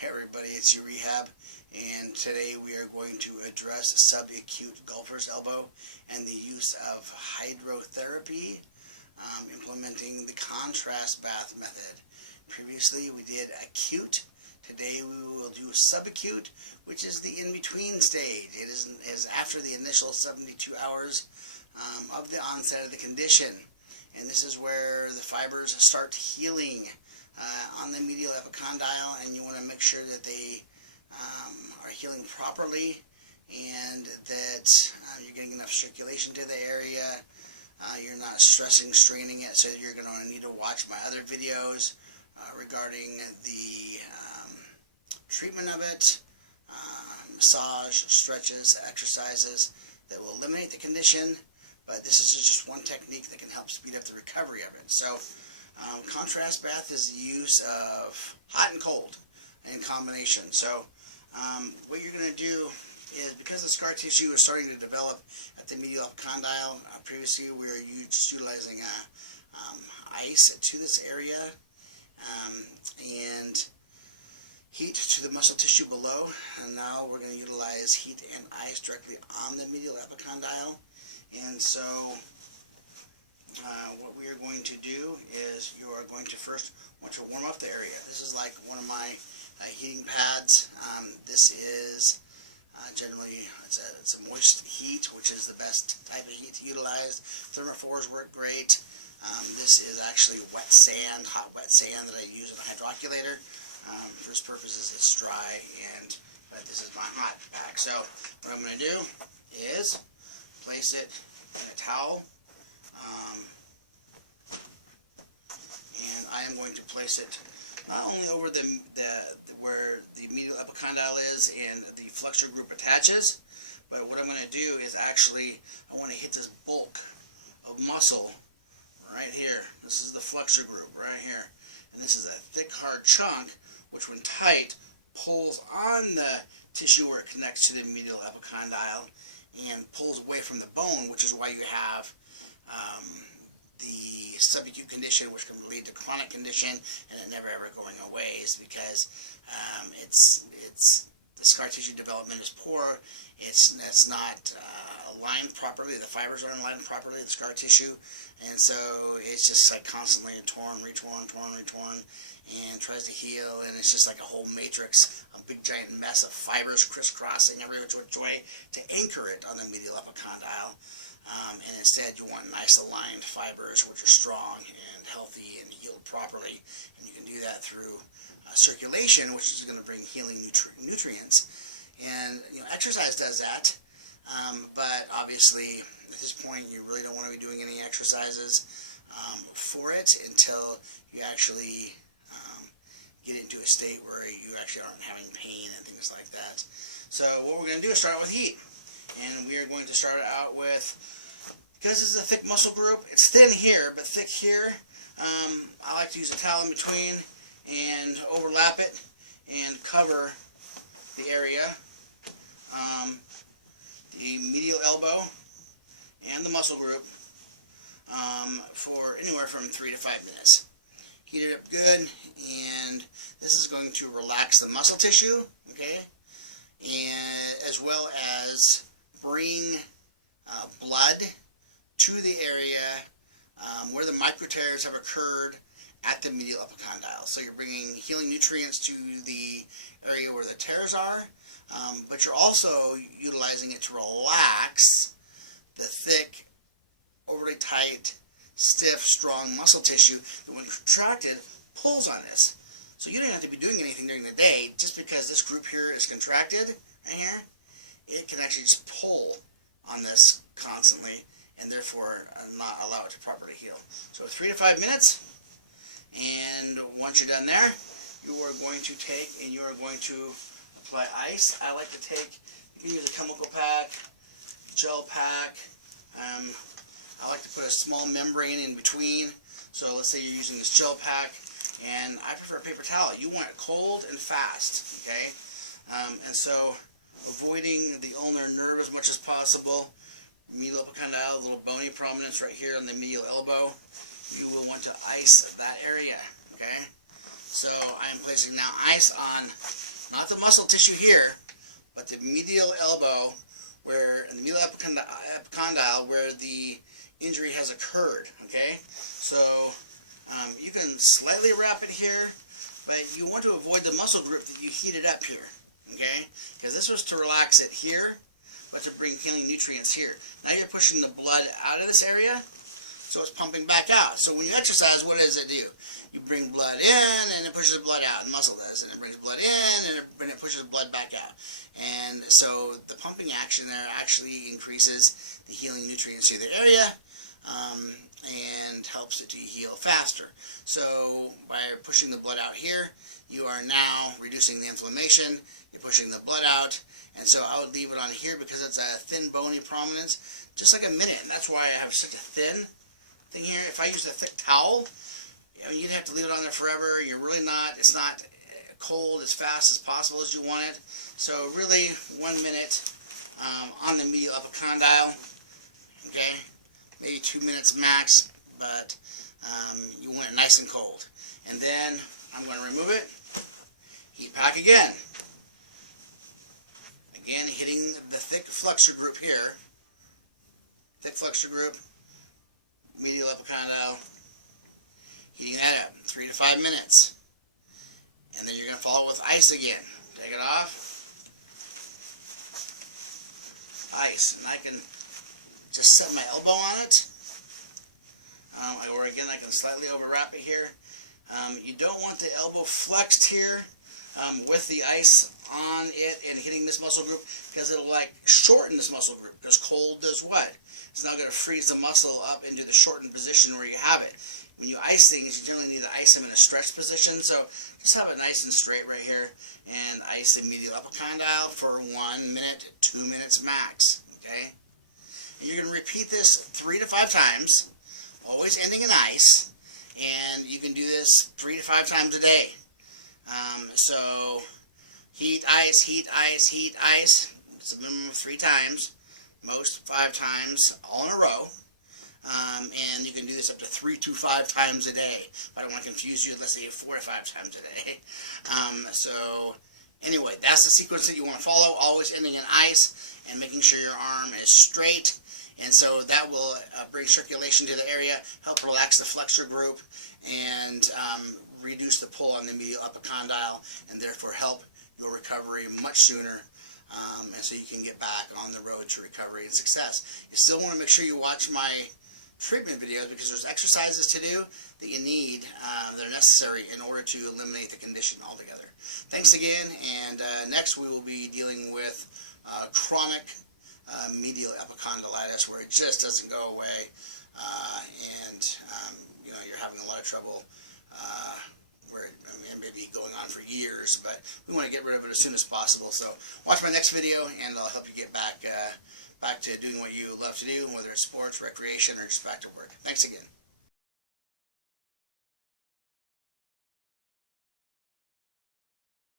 Hey everybody, it's URehab, and today we are going to address sub-acute golfer's elbow and the use of hydrotherapy, implementing the contrast bath method. Previously we did acute. Today we will do sub-acute, which is the in-between stage. It is after the initial 72 hours of the onset of the condition, and this is where the fibers start healing on the medial epicondyle, and you want to make sure that they are healing properly and that you're getting enough circulation to the area. You're not stressing, straining it, so you're going to need to watch my other videos regarding the treatment of it, massage, stretches, exercises that will eliminate the condition, but this is just one technique that can help speed up the recovery of it. So contrast bath is the use of hot and cold in combination. So what you're going to do is, because the scar tissue is starting to develop at the medial epicondyle, previously we were just utilizing ice to this area and heat to the muscle tissue below, and now we're going to utilize heat and ice directly on the medial epicondyle. And so what we are going to do is you are going to first want to warm up the area. This is like one of my heating pads. This is generally it's a moist heat, which is the best type of heat to utilize. Thermophores work great. This is actually wet sand, hot wet sand that I use in a hydroculator. For its purposes, it's dry, but this is my hot pack. So what I'm going to do is place it in a towel. And I am going to place it not only over where the medial epicondyle is and the flexor group attaches, but what I'm going to do is actually I want to hit this bulk of muscle right here. This is the flexor group right here, and this is a thick, hard chunk which, when tight, pulls on the tissue where it connects to the medial epicondyle and pulls away from the bone, which is why you have the subacute condition, which can lead to chronic condition and it never ever going away, is because the scar tissue development is poor. It's not aligned properly. The fibers aren't aligned properly, the scar tissue, and so it's just like constantly torn, retorn, and tries to heal, and it's just like a whole matrix, a big giant mess of fibers crisscrossing every which way to anchor it on the medial epicondyle. And instead you want nice aligned fibers which are strong and healthy and healed properly, and you can do that through circulation, which is going to bring healing nutrients. And exercise does that, but obviously at this point you really don't want to be doing any exercises for it until you actually get into a state where you actually aren't having pain and things like that. So what we're going to do is start with heat, and we are going to start out with, because this is a thick muscle group, it's thin here but thick here, I like to use a towel in between and overlap it and cover the area, the medial elbow and the muscle group, for anywhere from 3 to 5 minutes. Heat it up good, and this is going to relax the muscle tissue, okay, and as well as bring blood to the area where the micro tears have occurred at the medial epicondyle. So you're bringing healing nutrients to the area where the tears are, but you're also utilizing it to relax the thick, overly tight, stiff, strong muscle tissue that, when contracted, pulls on this. So you don't have to be doing anything during the day. Just because this group here is contracted right here, it can actually just pull on this constantly and therefore not allow it to properly heal. So 3 to 5 minutes, and once you're done there, you are going to take and you are going to apply ice. I like to take, you can use a chemical pack, gel pack. I like to put a small membrane in between. So let's say you're using this gel pack, and I prefer a paper towel. You want it cold and fast, okay? And so avoiding the ulnar nerve as much as possible. Medial epicondyle, a little bony prominence right here on the medial elbow. You will want to ice that area, okay? So I am placing now ice on not the muscle tissue here, but the medial elbow, where in the medial epicondyle where the injury has occurred. Okay, so you can slightly wrap it here, but you want to avoid the muscle group that you heated up here. Okay, because this was to relax it here, but to bring healing nutrients here. Now you're pushing the blood out of this area, so it's pumping back out. So when you exercise, what does it do? You bring blood in, and it pushes blood out. The muscle does, and it brings blood in, and it pushes blood back out. And so the pumping action there actually increases the healing nutrients to the area, and helps it to heal faster. So by pushing the blood out here, you are now reducing the inflammation. You're pushing the blood out, and so I would leave it on here because it's a thin bony prominence, just like a minute. And that's why I have such a thin thing here. If I used a thick towel, you'd have to leave it on there forever. You're really not, it's not cold as fast as possible as you want it. So really 1 minute on the medial epicondyle, okay? Maybe 2 minutes max, but you want it nice and cold. And then I'm going to remove it, heat pack again. Again, hitting the thick flexor group here, thick flexor group, medial epicondyle, heating that up 3 to 5 minutes. And then you're going to follow with ice again. Take it off. Ice. And I can just set my elbow on it. Or again, I can slightly overwrap it here. You don't want the elbow flexed here with the ice on it and hitting this muscle group, because it'll like shorten this muscle group, because cold does what? It's now going to freeze the muscle up into the shortened position where you have it. When you ice things, you generally need to ice them in a stretched position, so just have it nice and straight right here, and ice the medial epicondyle for 1 minute, 2 minutes max, okay? And you're going to repeat this 3 to 5 times, always ending in ice, and you can do this 3 to 5 times a day. So heat, ice, heat, ice, heat, ice. It's a minimum of 3 times, most 5 times, all in a row. And you can do this up to 3 to 5 times a day. I don't want to confuse you. Let's say 4 to 5 times a day. So anyway, that's the sequence that you want to follow, always ending in ice and making sure your arm is straight. And so that will bring circulation to the area, help relax the flexor group, and reduce the pull on the medial epicondyle, and therefore help your recovery much sooner. And so you can get back on the road to recovery and success. You still want to make sure you watch my treatment videos, because there's exercises to do that you need, that are necessary in order to eliminate the condition altogether. Thanks again, and next we will be dealing with chronic medial epicondylitis, where it just doesn't go away, and you're having a lot of trouble, where it may be going on for years, but we want to get rid of it as soon as possible. So watch my next video, and I'll help you get back to doing what you love to do, whether it's sports, recreation, or just back to work. Thanks again.